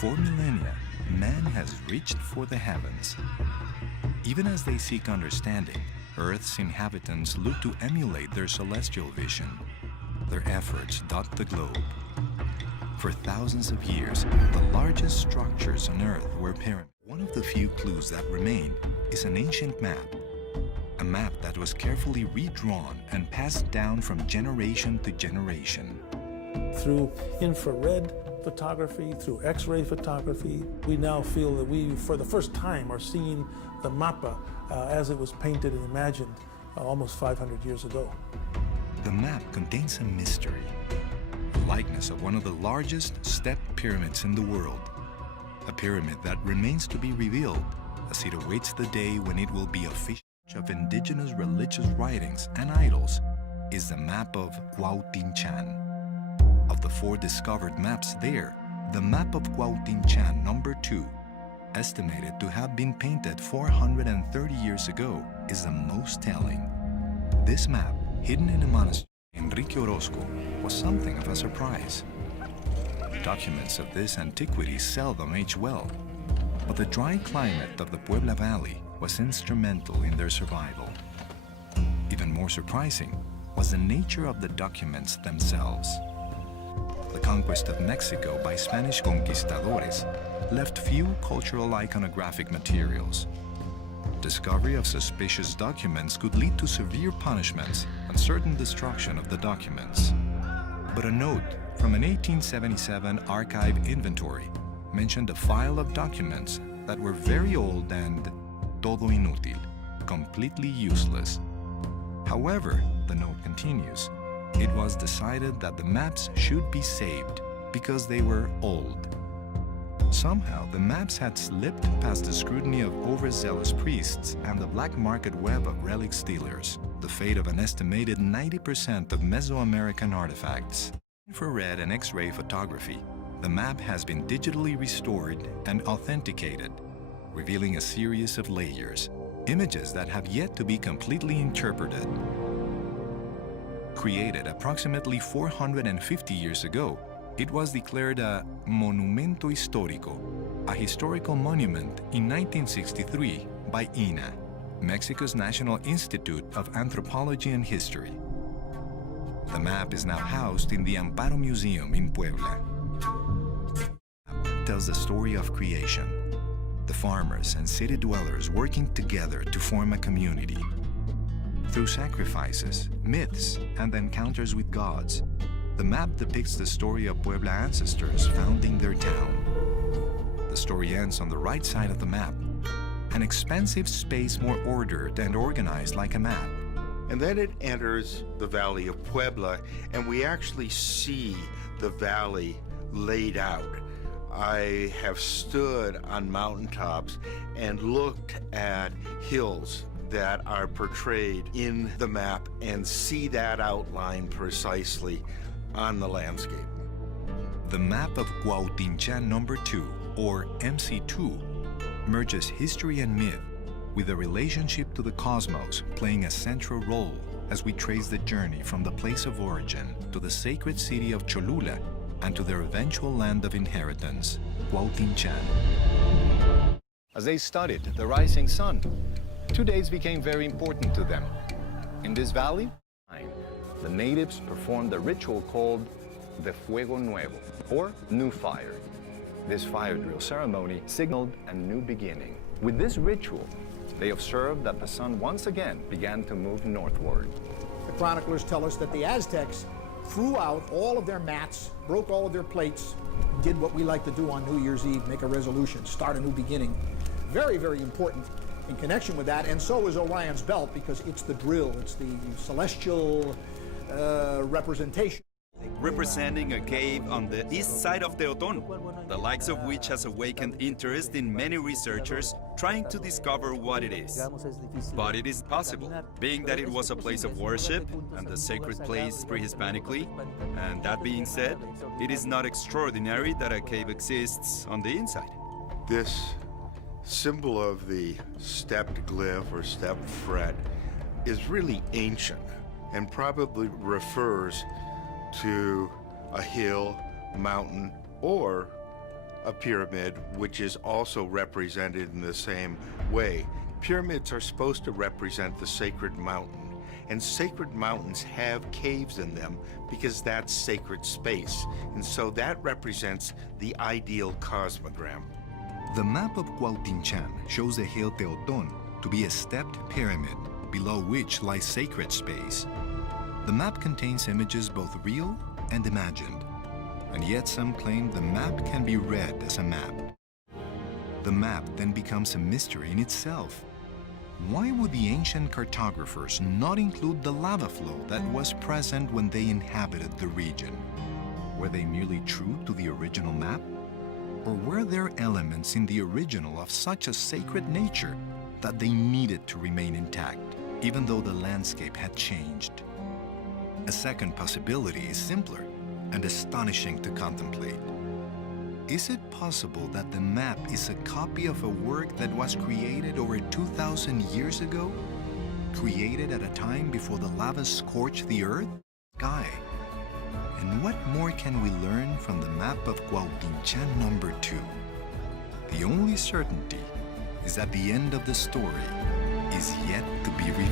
For millennia, man has reached for the heavens. Even as they seek understanding, Earth's inhabitants look to emulate their celestial vision. Their efforts dot the globe. For thousands of years, the largest structures on Earth were pyramids. One of the few clues that remain is an ancient map. A map that was carefully redrawn and passed down from generation to generation. Through infrared photography, through X-ray photography, we now feel that we, for the first time, are seeing the mappa as it was painted and imagined almost 500 years ago. The map contains a mystery, the likeness of one of the largest stepped pyramids in the world. A pyramid that remains to be revealed as it awaits the day when it will be official. Of indigenous religious writings and idols is the map of Cuauhtinchan. Of the 4 discovered maps there, the map of Cuauhtinchan number 2, estimated to have been painted 430 years ago, is the most telling. This map, hidden in a monastery, Enrique Orozco, was something of a surprise. Documents of this antiquity seldom age well, but the dry climate of the Puebla Valley was instrumental in their survival. Even more surprising was the nature of the documents themselves. The conquest of Mexico by Spanish conquistadores left few cultural iconographic materials. Discovery of suspicious documents could lead to severe punishments and certain destruction of the documents. But a note from an 1877 archive inventory mentioned a file of documents that were very old and todo inútil, completely useless. However, the note continues, it was decided that the maps should be saved because they were old. Somehow, the maps had slipped past the scrutiny of overzealous priests and the black market web of relic stealers, the fate of an estimated 90% of Mesoamerican artifacts. Infrared and X-ray photography, the map has been digitally restored and authenticated, revealing a series of layers, images that have yet to be completely interpreted. Created approximately 450 years ago, it was declared a monumento histórico, a historical monument, in 1963 by INAH, Mexico's National Institute of Anthropology and History. The map is now housed in the Amparo Museum in Puebla. It tells the story of creation, the farmers and city dwellers working together to form a community. Through sacrifices, myths, and encounters with gods, the map depicts the story of Puebla ancestors founding their town. The story ends on the right side of the map, an expansive space more ordered and organized like a map. And then it enters the Valley of Puebla, and we actually see the valley laid out. I have stood on mountaintops and looked at hills that are portrayed in the map and see that outline precisely on the landscape. The map of Cuauhtinchan number 2, or MC2, merges history and myth with a relationship to the cosmos playing a central role as we trace the journey from the place of origin to the sacred city of Cholula and to their eventual land of inheritance, Cuauhtinchan. As they studied the rising sun, 2 days became very important to them. In this valley, the natives performed a ritual called the Fuego Nuevo, or New Fire. This fire drill ceremony signaled a new beginning. With this ritual, they observed that the sun once again began to move northward. The chroniclers tell us that the Aztecs threw out all of their mats, broke all of their plates, did what we like to do on New Year's Eve, make a resolution, start a new beginning. Very, very important in connection with that, and so is Orion's Belt, because it's the drill, it's the celestial representation. Representing a cave on the east side of Teotón, the likes of which has awakened interest in many researchers trying to discover what it is. But it is possible, being that it was a place of worship and a sacred place pre-Hispanically, and that being said, it is not extraordinary that a cave exists on the inside. This symbol of the stepped glyph or stepped fret is really ancient and probably refers to a hill, mountain, or a pyramid, which is also represented in the same way. Pyramids are supposed to represent the sacred mountain, and sacred mountains have caves in them because that's sacred space, and so that represents the ideal cosmogram. The map of Cuautinchan shows the hill Teoton to be a stepped pyramid, below which lies sacred space. The map contains images both real and imagined, and yet some claim the map can be read as a map. The map then becomes a mystery in itself. Why would the ancient cartographers not include the lava flow that was present when they inhabited the region? Were they merely true to the original map? Or were there elements in the original of such a sacred nature that they needed to remain intact, even though the landscape had changed? A second possibility is simpler and astonishing to contemplate. Is it possible that the map is a copy of a work that was created over 2,000 years ago? Created at a time before the lava scorched the earth, sky? And what more can we learn from the map of Cuautinchan number 2? The only certainty is that the end of the story is yet to be revealed.